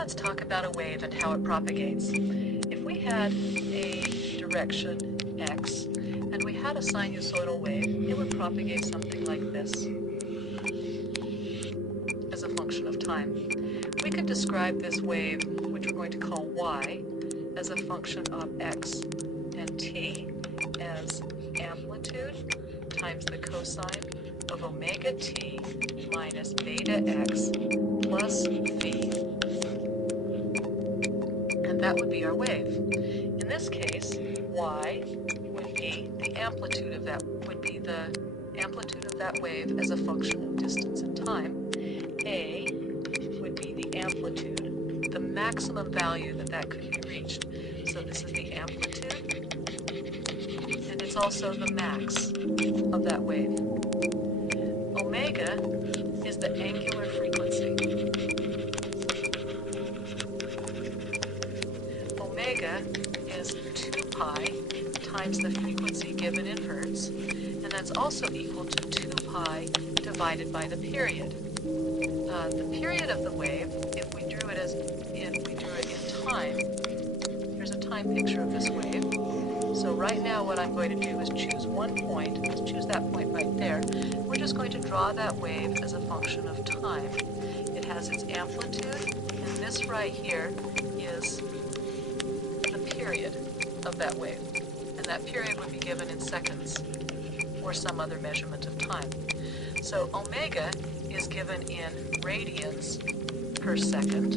let's talk about a wave and how it propagates. If we had a direction x and we had a sinusoidal wave, it would propagate something like this as a function of time. We could describe this wave, which we're going to call y, as a function of x and t as amplitude times the cosine of omega t minus beta x plus phi. And that would be our wave. In this case, y would be the amplitude of that wave as a function of distance and time. A would be the amplitude, the maximum value that could be reached. So this is the amplitude, and it's also the max of that wave. Omega is the angular frequency. Omega is 2 pi times the frequency given in hertz, and that's also equal to 2 pi divided by the period. The period of the wave, if we drew it in time, here's a time picture of this wave. So right now what I'm going to do is choose one point. Let's choose that point right there. We're just going to draw that wave as a function of time. It has its amplitude, and this right here is the period of that wave. And that period would be given in seconds or some other measurement of time. So omega is given in radians per second.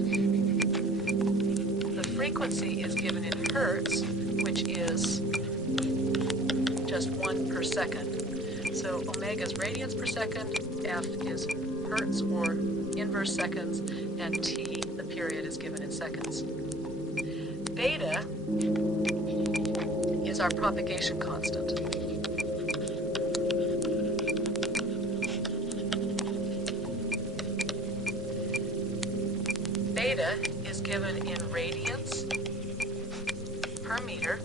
The frequency is given in hertz, which is just 1 per second. So omega is radians per second, f is hertz or inverse seconds, and t, the period, is given in seconds. Beta is our propagation constant. Beta is given in radians per meter,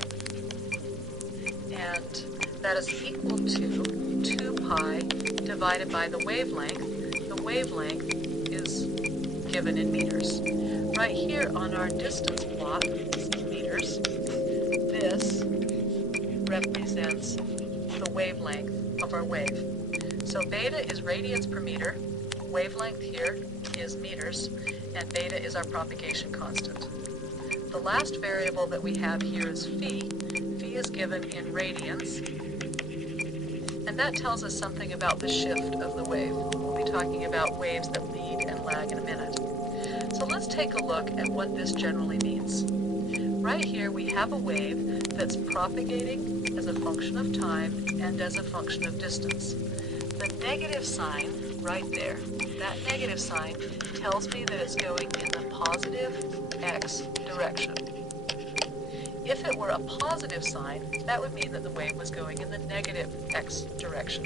and that is equal to 2 pi divided by the wavelength. The wavelength is given in meters. Right here on our distance plot, this is meters, this represents the wavelength of our wave. So beta is radians per meter, wavelength here is meters, and beta is our propagation constant. The last variable that we have here is phi. Phi is given in radians, and that tells us something about the shift of the wave. We'll be talking about waves that lead and lag in a minute. So let's take a look at what this generally means. Right here we have a wave that's propagating as a function of time and as a function of distance. The negative sign right there, that negative sign tells me that it's going in the positive x direction. If it were a positive sign, that would mean that the wave was going in the negative x direction.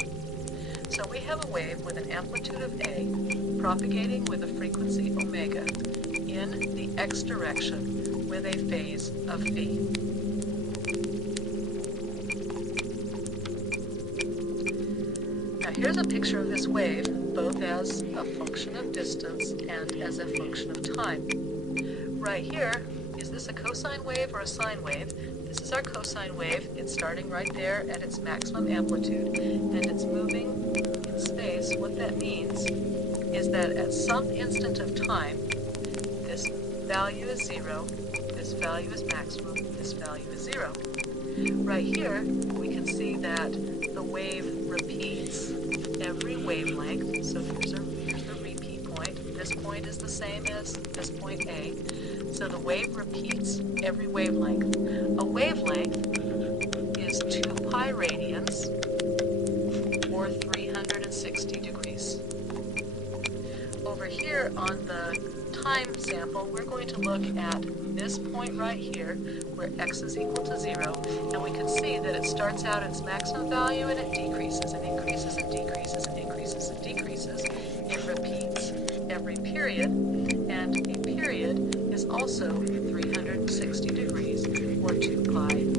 So we have a wave with an amplitude of a propagating with a frequency omega in the x direction with a phase of phi. Now here's a picture of this wave, both as a function of distance and as a function of time. Right here, is this a cosine wave or a sine wave? This is our cosine wave. It's starting right there at its maximum amplitude, and it's moving in space. What that means is that at some instant of time, this value is 0, this value is maximum, this value is 0. Right here, we can see that the wave repeats every wavelength. So here's the repeat point. This point is the same as this point A. So the wave repeats every wavelength. A wavelength is 2 pi radians, or 360 degrees. Over here on the time sample, we're going to look at this point right here, where x is equal to 0, and we can see that it starts out at its maximum value and it decreases and increases and decreases and increases and decreases. It repeats every period, and a period is also 360 degrees, or 2 pi